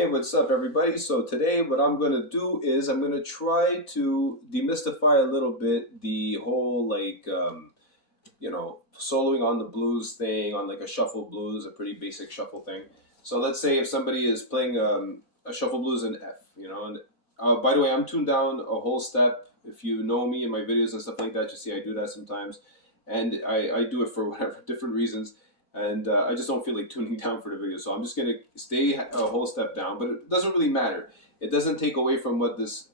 Hey, what's up everybody? So today what I'm going to do is I'm going to try to demystify a little bit the whole soloing on the blues thing, on like a shuffle blues, a pretty basic shuffle thing. So let's say if somebody is playing a shuffle blues in F, and by the way, I'm tuned down a whole step. If you know me in my videos and stuff like that, you see I do that sometimes. And I do it for whatever different reasons. And I just don't feel like tuning down for the video. So I'm just going to stay a whole step down, but it doesn't really matter. It doesn't take away from what this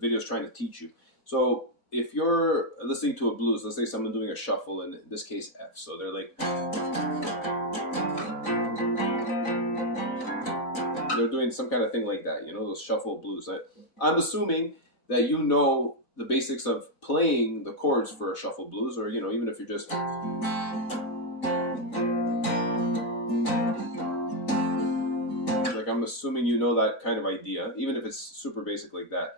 video is trying to teach you. So if you're listening to a blues, let's say someone doing a shuffle, in this case F, so they're like, they're doing some kind of thing like that, those shuffle blues. I'm assuming that you know the basics of playing the chords for a shuffle blues, or even if you're just I'm assuming you know that kind of idea, even if it's super basic like that.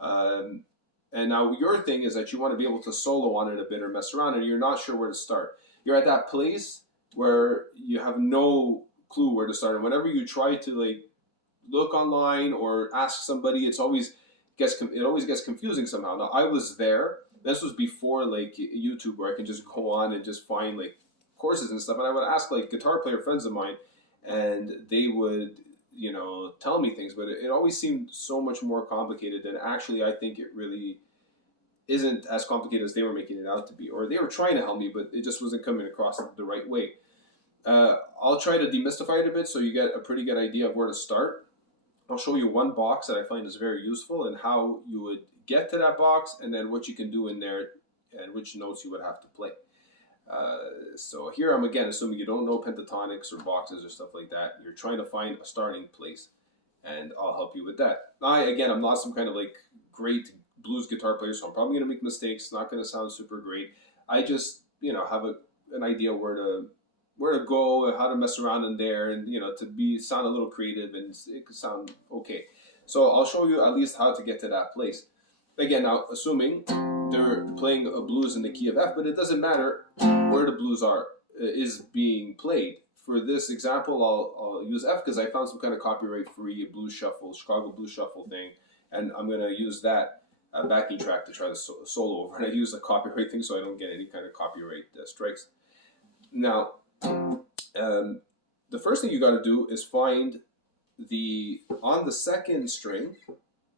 And now your thing is that you want to be able to solo on it a bit or mess around, and you're not sure where to start. You're at that place where you have no clue where to start, and whenever you try to look online or ask somebody, it always gets confusing somehow. Now I was there. This was before YouTube, where I can just go on and just find courses and stuff, and I would ask guitar player friends of mine, and they would tell me things, but it always seemed so much more complicated than actually I think it really isn't as complicated as they were making it out to be, or they were trying to help me, but it just wasn't coming across the right way. I'll try to demystify it a bit so you get a pretty good idea of where to start. I'll show you one box that I find is very useful and how you would get to that box, and then what you can do in there and which notes you would have to play. So here I'm again assuming you don't know pentatonics or boxes or stuff like that. You're trying to find a starting place, and I'll help you with that. I'm not some kind of great blues guitar player, so I'm probably going to make mistakes. It's not going to sound super great. I just have an idea where to go, how to mess around in there, and to sound a little creative, and it could sound okay. So I'll show you at least how to get to that place. Again, now assuming they're playing a blues in the key of F, but it doesn't matter where the blues is being played. For this example, I'll use F because I found some kind of copyright-free blues shuffle, Chicago blues shuffle thing, and I'm going to use that backing track to try to solo over. And I use a copyright thing so I don't get any kind of copyright strikes. Now, the first thing you got to do is find on the second string.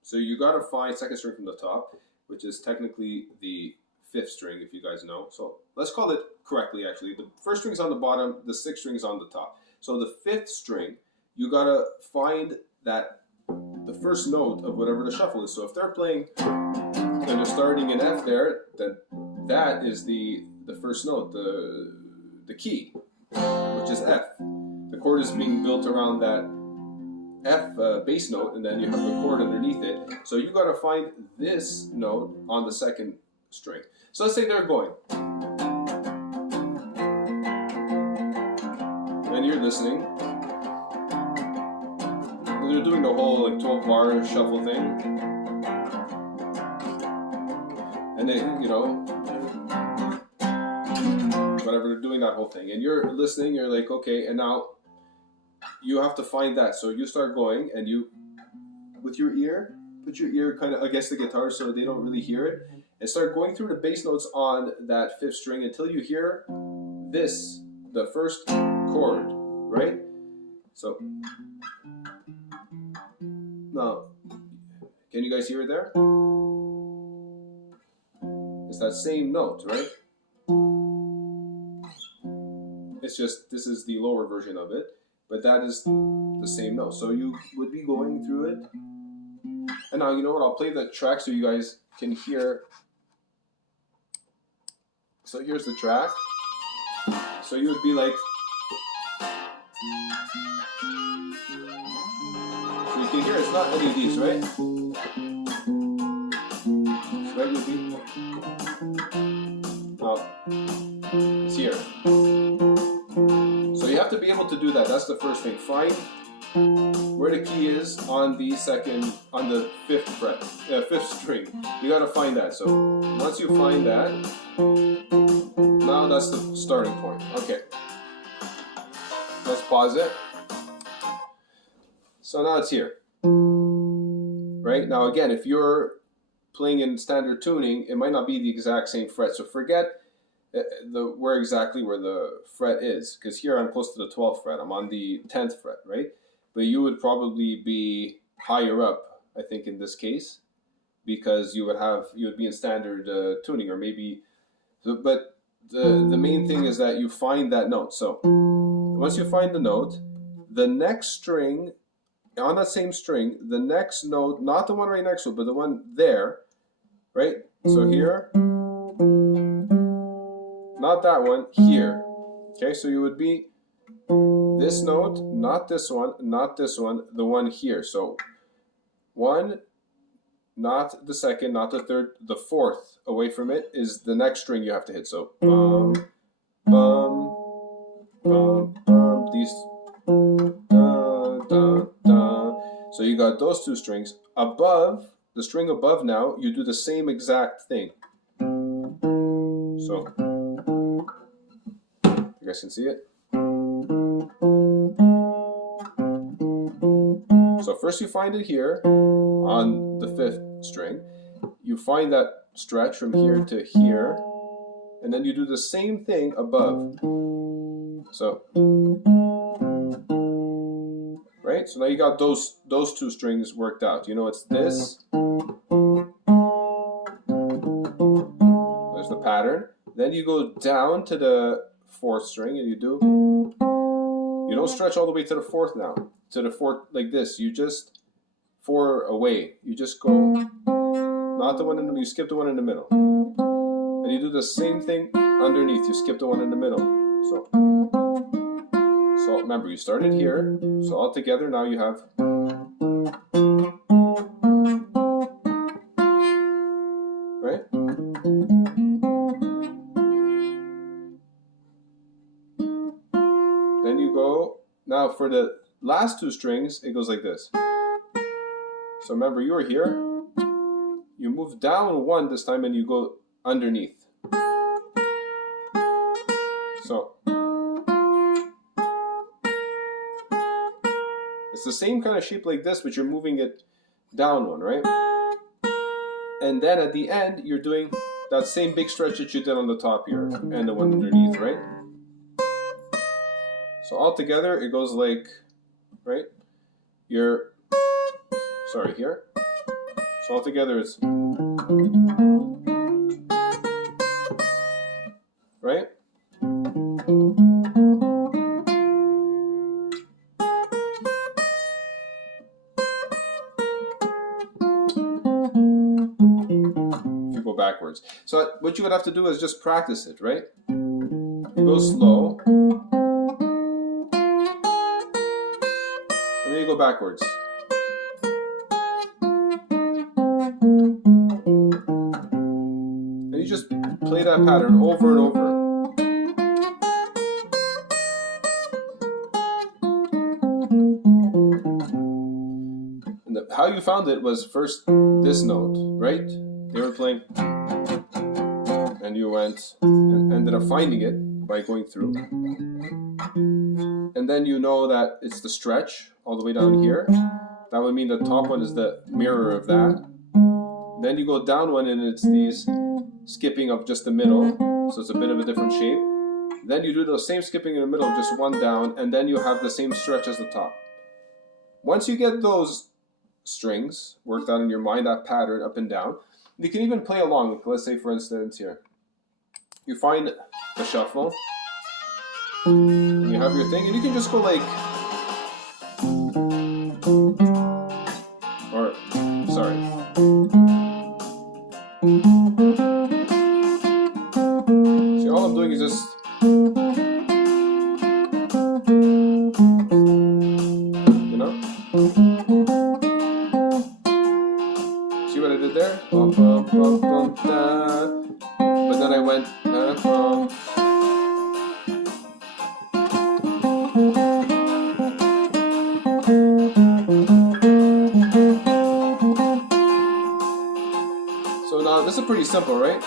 So you got to find second string from the top, which is technically the fifth string, if you guys know. So let's call it correctly, actually. The first string's on the bottom, the sixth string's on the top. So the fifth string, you gotta find the first note of whatever the shuffle is. So if they're playing and they're starting in F there, then that is the first note, the key, which is F. The chord is being built around that F bass note, and then you have the chord underneath it. So you got to find this note on the second string. So let's say they're going, and you're listening. They're doing the whole 12-bar shuffle thing, and then whatever, they're doing that whole thing, and you're listening. You're like, okay, and now you have to find that. So you start going, and you, with your ear, put your ear kind of against the guitar so they don't really hear it, and start going through the bass notes on that fifth string until you hear the first chord, right? So now, can you guys hear it there? It's that same note, right? It's just, this is the lower version of it, but that is the same note. So you would be going through it. And now, you know what? I'll play the track so you guys can hear. So here's the track. So you would be like, so you can hear it's not any of these, right? Right, you'd be, well, it's here. So you have to be able to do that. That's the first thing. Find where the key is on the fifth string. You got to find that. So once you find that, now that's the starting point. Okay. Let's pause it. So now it's here. Right? Now again, if you're playing in standard tuning, it might not be the exact same fret. So forget where the fret is, because here I'm close to the 12th fret. I'm on the 10th fret, right? But you would probably be higher up, I think, in this case, because you would be in standard tuning, or maybe. But the main thing is that you find that note. So once you find the note, the next string on that same string, the next note, not the one right next to it, but the one there, right? So here, not that one, here. Okay, so you would be this note, not this one, not this one, the one here. So one, not the second, not the third, the fourth away from it is the next string you have to hit. So bum, bum, bum, bum, these, da, da, da. So you got those two strings. Above, the string above now, you do the same exact thing. So, you guys can see it? So first you find it here on the 5th string. You find that stretch from here to here, and then you do the same thing above. So, right? So now you got those two strings worked out. You know it's this. There's the pattern. Then you go down to the 4th string and you don't stretch all the way to the 4th now. To the 4th like this. You just 4 away. You just go, not the one in the middle, you skip the one in the middle. And you do the same thing underneath. You skip the one in the middle. So remember, you started here. So all together now you have. Right? Then you go, now for the last two strings, it goes like this. So remember, you were here. You move down one this time and you go underneath. So it's the same kind of shape like this, but you're moving it down one, right? And then at the end, you're doing that same big stretch that you did on the top here and the one underneath, right? So all together, it goes like, right? Here. So all together, it's, right? Backwards. So what you would have to do is just practice it, right? You go slow, and then you go backwards. And you just play that pattern over and over. And how you found it was first this note, right? They were playing, and you went and ended up finding it by going through. And then you know that it's the stretch all the way down here. That would mean the top one is the mirror of that. Then you go down one and it's these skipping of just the middle. So it's a bit of a different shape. Then you do the same skipping in the middle, just one down, and then you have the same stretch as the top. Once you get those strings worked out in your mind, that pattern up and down, you can even play along. Let's say, for instance, here. You find the shuffle, and you have your thing, and you can just go like, or, sorry. See, all I'm doing is just, you know? See what I did there? Bum, bum, bum, bum, da. But then I went, so now this is pretty simple, right?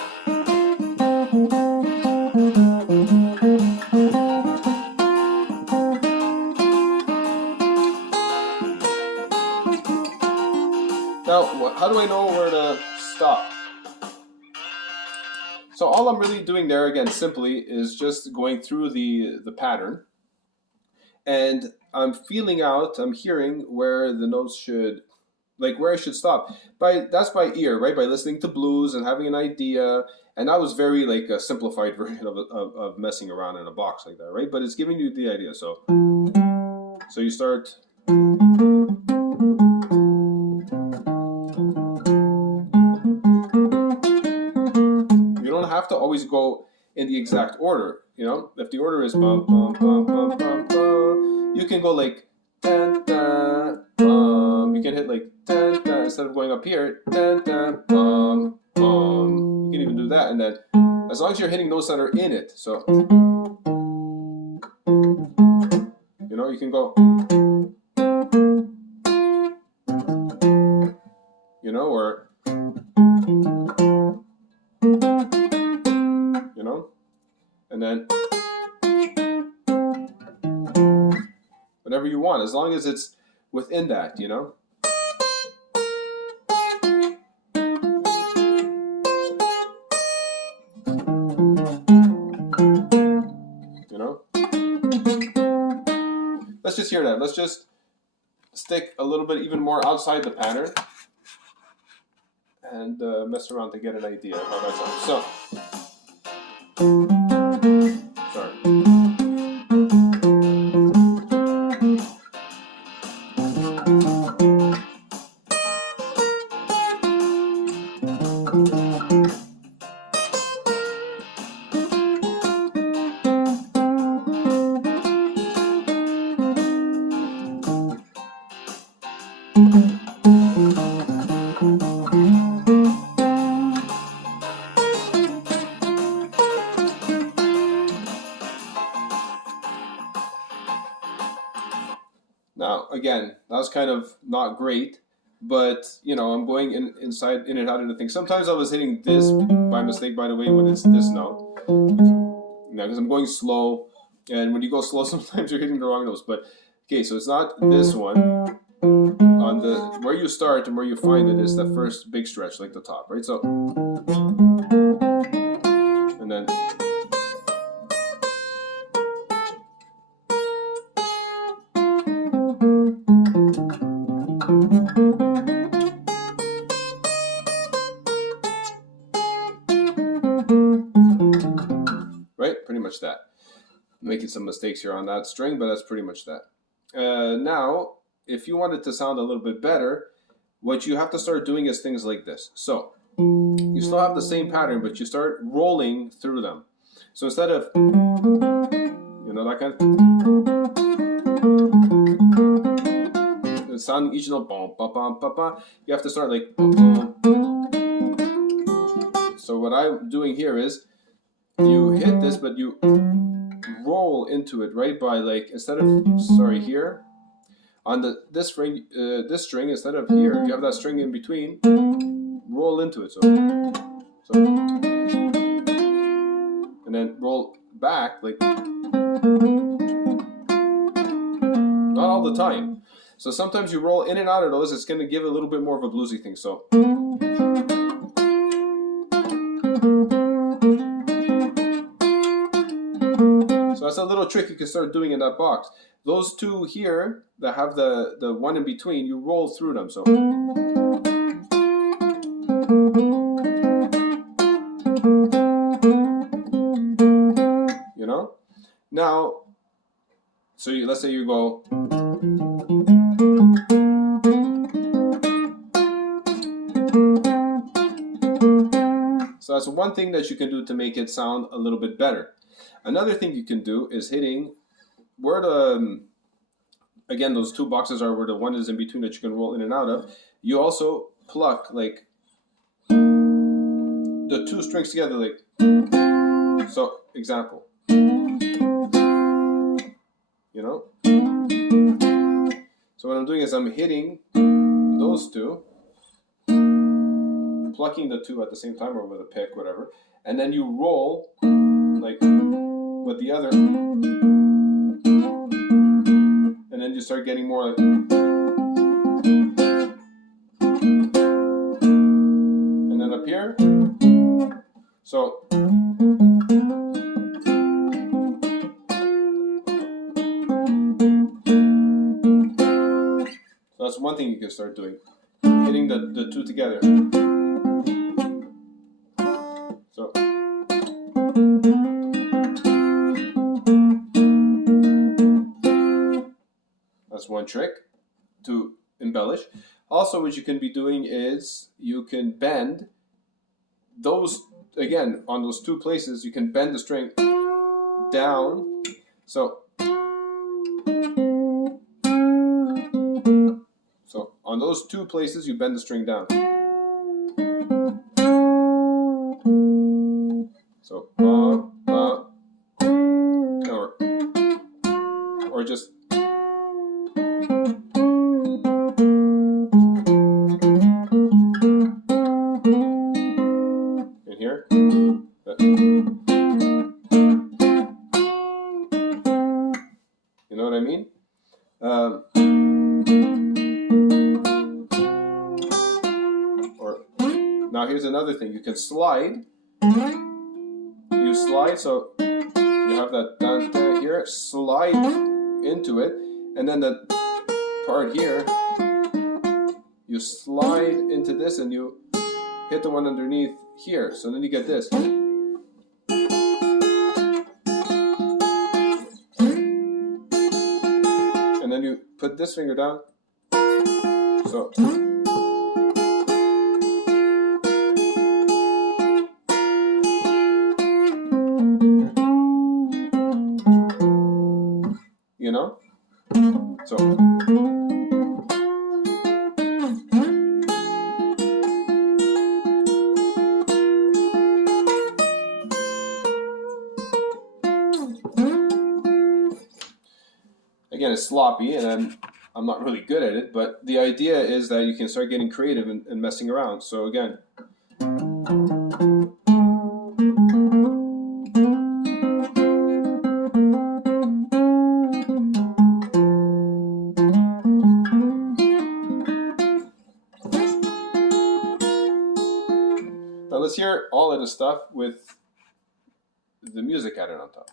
Now, how do I know where to stop? So all I'm really doing there, again, simply, is just going through the pattern, and I'm feeling out, I'm hearing where the notes should, like where I should stop. That's by ear, right? By listening to blues and having an idea. And that was very like a simplified version of messing around in a box like that, right? But it's giving you the idea. So you start. You don't have to always go in the exact order. You know, if the order is bum bum bum bum bum bum, you can go like da da bum. You can hit like da da instead of going up here da da bum bum. You can even do that, and then as long as you're hitting those that are in it. So you know, you can go. You know, or you know, and then whatever you want, as long as it's within that, you know. You know. Let's just hear that. Let's just stick a little bit even more outside the pattern and mess around to get an idea of how that sounds. So, sorry. Now, again, that was kind of not great, but you know, I'm going inside, in and out of the thing. Sometimes I was hitting this by mistake, by the way, when it's this note. Now, because I'm going slow, and when you go slow, sometimes you're hitting the wrong notes. But okay, so it's not this one. On the where you start and where you find it is the first big stretch, like the top, right? So, and then. Right? Pretty much that. I'm making some mistakes here on that string, but that's pretty much that. Now, if you want it to sound a little bit better, what you have to start doing is things like this. So, you still have the same pattern, but you start rolling through them. So instead of, you know, that kind of sounding each note, bum, bum, bum, bum, bum, you have to start like, bum, bum. So what I'm doing here is, you hit this, but you roll into it, right? By like, instead of, sorry, here, on this string, instead of here, you have that string in between, roll into it. So, and then roll back, like, not all the time. So sometimes you roll in and out of those, it's going to give a little bit more of a bluesy thing. So, that's a little trick you can start doing in that box. Those two here that have the one in between, you roll through them. So, you know. Now, so let's say you go. So that's one thing that you can do to make it sound a little bit better. Another thing you can do is hitting where the, again, those two boxes are where the one is in between that you can roll in and out of. You also pluck like the two strings together, like, so example, you know. So what I'm doing is I'm hitting those two, plucking the two at the same time or with a pick, whatever, and then you roll like with the other, and then you start getting more like, So that's one thing you can start doing, hitting the two together. So that's one trick to embellish. Also, what you can be doing is you can bend those, again, on those two places, you can bend the string down. So on those two places, you bend the string down. So or just in here. You know what I mean? Or now here's another thing. You can slide. You slide, so you have that down here. Slide into it, and then the part here, you slide into this, and you hit the one underneath here. So then you get this. And then you put this finger down. So you know? So again, it's sloppy, and I'm not really good at it, but the idea is that you can start getting creative and messing around. So again, now let's hear all of the stuff with the music added on top.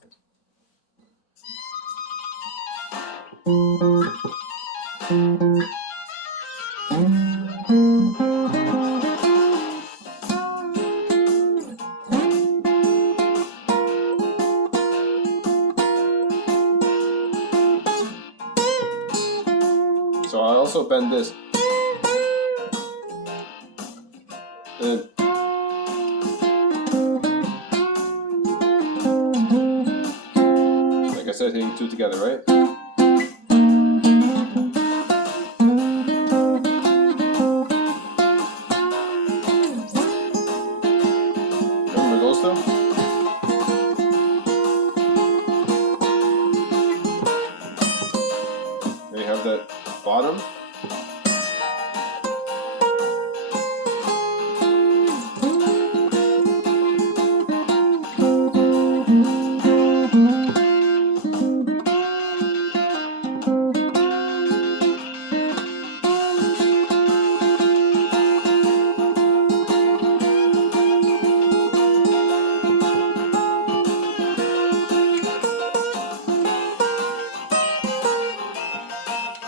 So I also bend this. And like I said, hitting two together, right? Remember those two? There you have that bottom.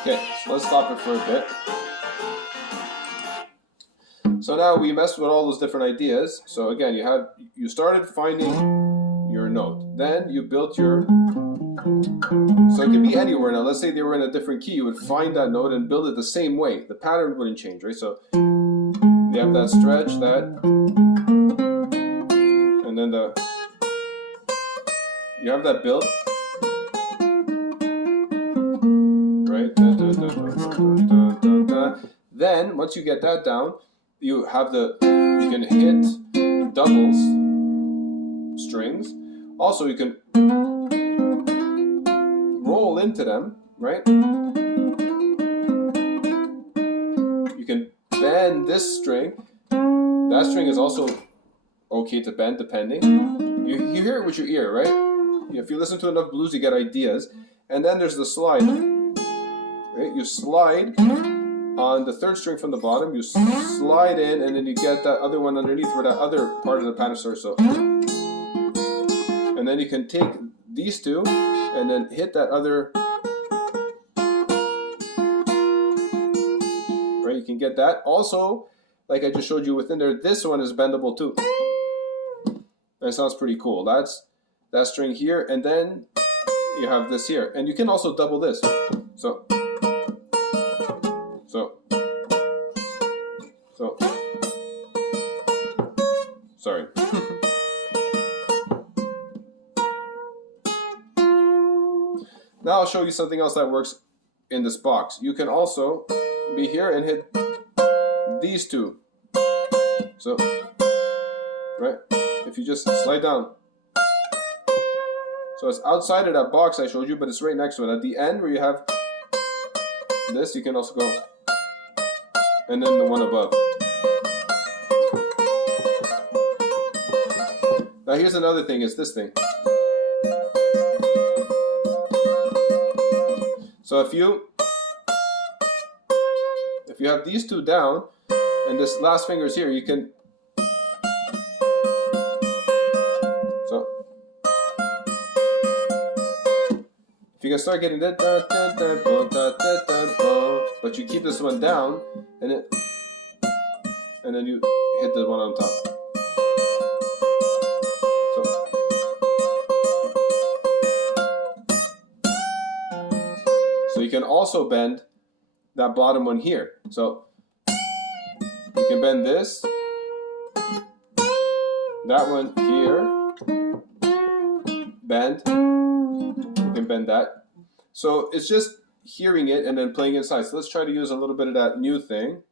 Okay, so let's stop it for a bit. So now we messed with all those different ideas. So again, you started finding your note. Then you built your, so it could be anywhere. Now let's say they were in a different key, you would find that note and build it the same way. The pattern wouldn't change, right? So you have that stretch, and then you have that build. Right? Then once you get that down, you can hit doubles strings. Also, you can roll into them, right? You can bend this string. That string is also okay to bend, depending. You hear it with your ear, right? If you listen to enough blues, you get ideas. And then there's the slide. Right? You slide on the third string from the bottom, you slide in, and then you get that other one underneath where that other part of the pattern starts. So, and then you can take these two and then hit that other. Right, you can get that. Also, like I just showed you within there, this one is bendable too. That sounds pretty cool. That's that string here, and then you have this here, and you can also double this. So. Sorry. Now I'll show you something else that works in this box. You can also be here and hit these two. So, right? If you just slide down. So it's outside of that box I showed you, but it's right next to it. At the end where you have this, you can also go, and then the one above. Now here's another thing, it's this thing. So if you have these two down, and this last finger is here, you can, so if you can start getting that, but you keep this one down, and then you hit the one on top. So you can also bend that bottom one here. So you can bend this, that one here, bend, you can bend that. So it's just hearing it and then playing inside. So let's try to use a little bit of that new thing.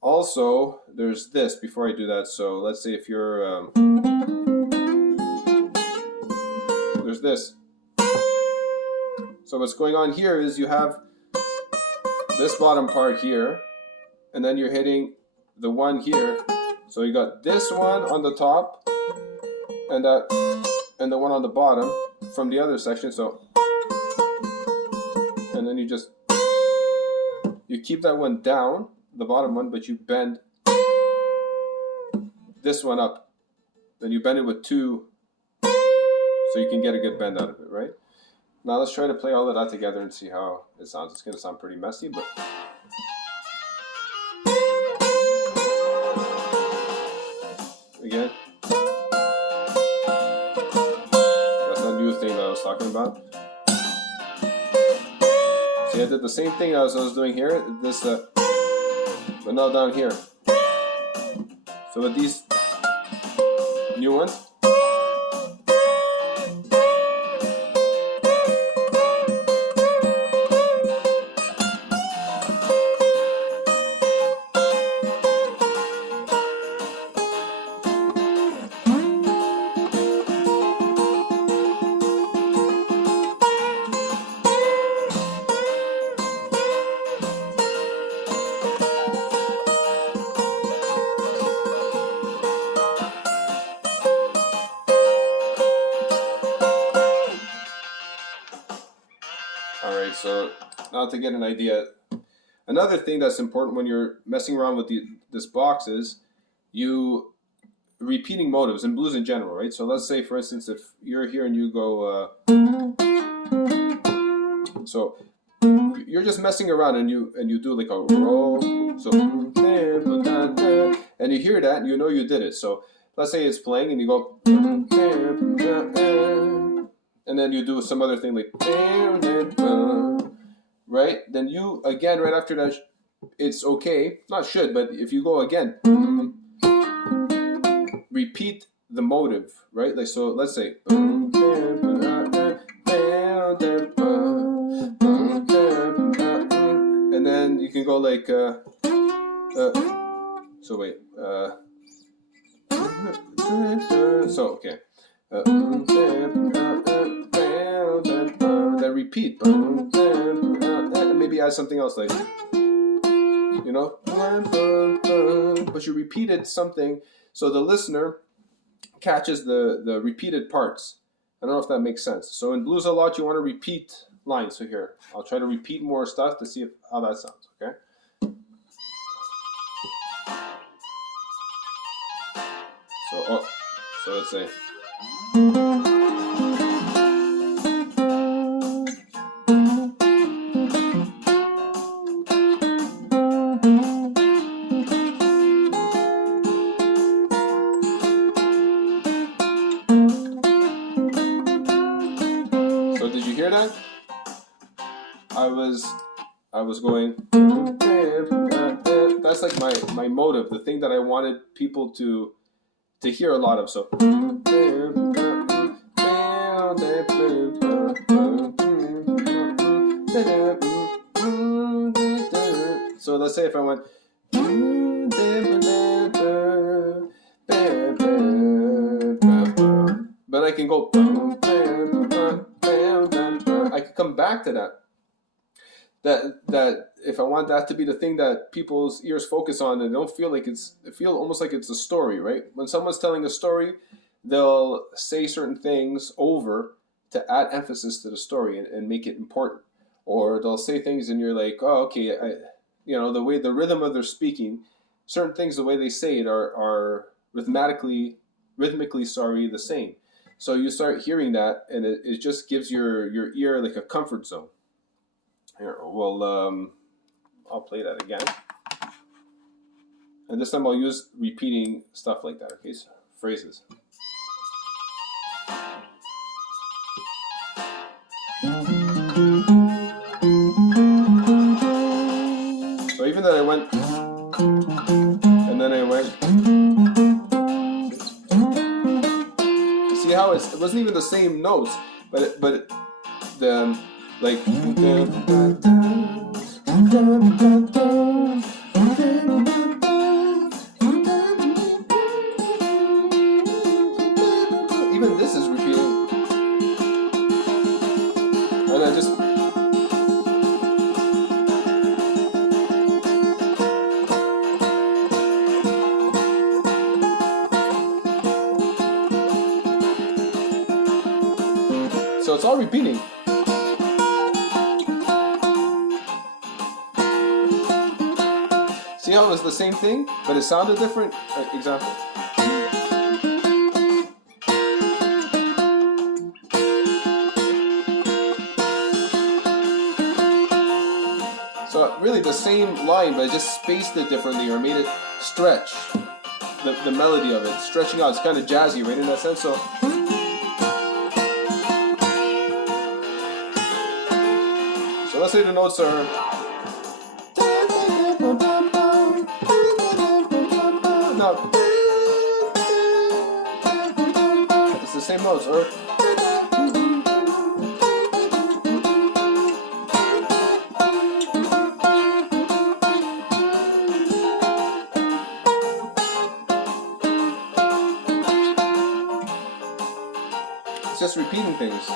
Also, there's this before I do that. So let's say if you're, there's this. So what's going on here is you have this bottom part here, and then you're hitting the one here. So you got this one on the top, and the one on the bottom from the other section. So, and then you keep that one down, the bottom one, but you bend this one up. Then you bend it with two, so you can get a good bend out of it, right? Now let's try to play all of that together and see how it sounds. It's going to sound pretty messy, but again, that's that new thing that I was talking about. See, I did the same thing as I was doing here, this, but now down here. So with these new ones, Alright, so now to get an idea, another thing that's important when you're messing around with this box is you repeating motives in blues in general, right? So let's say, for instance, if you're here and you go, so you're just messing around and you do like a roll, so and you hear that and you know you did it. So let's say it's playing and you go, and then you do some other thing like, right? Then you, again, right after that, it's okay, not should, but if you go again, repeat the motive, right? Like, so let's say, and then you can go like, so wait, so okay, then repeat, maybe add something else like, you know, but you repeated something so the listener catches the repeated parts. I don't know if that makes sense. So in blues a lot you want to repeat lines. So here, I'll try to repeat more stuff to see how that sounds, okay? Oh, so let's say. So did you hear that? I was going. That's like my motive, the thing that I wanted people to hear a lot of. So. So let's say if I went. But I can go. I can come back to that. That if I want that to be the thing that people's ears focus on and don't feel like feel almost like it's a story, right? When someone's telling a story, they'll say certain things over to add emphasis to the story and make it important. Or they'll say things and you're like, oh, okay, the way the rhythm of their speaking, certain things, the way they say it are rhythmically, the same. So you start hearing that, and it just gives your ear like a comfort zone. Here, well, I'll play that again. And this time I'll use repeating stuff like that, okay? So, phrases. So even that I went, and then I went. You see how it wasn't even the same notes, but the like. Even this is repeating, and I just. So it's all repeating. See how it was the same thing, but it sounded different? Example. So really the same line, but I just spaced it differently or made it stretch. The melody of it, stretching out. It's kind of jazzy, right, in that sense. So. So let's say the notes are. No. It's the same notes, or. It's just repeating things.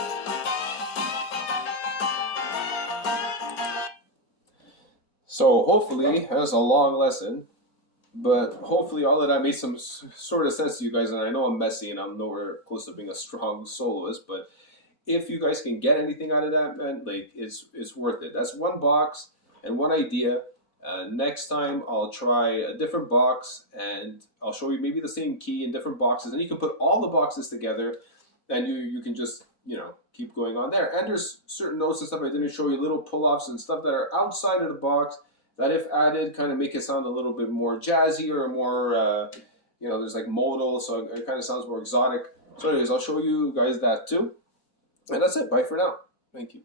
So hopefully, that's a long lesson, but hopefully all of that made some sort of sense to you guys. And I know I'm messy and I'm nowhere close to being a strong soloist, but if you guys can get anything out of that, man, like it's worth it. That's one box and one idea. Next time I'll try a different box and I'll show you maybe the same key in different boxes, and you can put all the boxes together, and you can just keep going on there. And there's certain notes and stuff I didn't show you, little pull-offs and stuff that are outside of the box that if added kind of make it sound a little bit more jazzy or more there's like modal, so it kind of sounds more exotic. So anyways, I'll show you guys that too. And that's it. Bye for now. Thank you.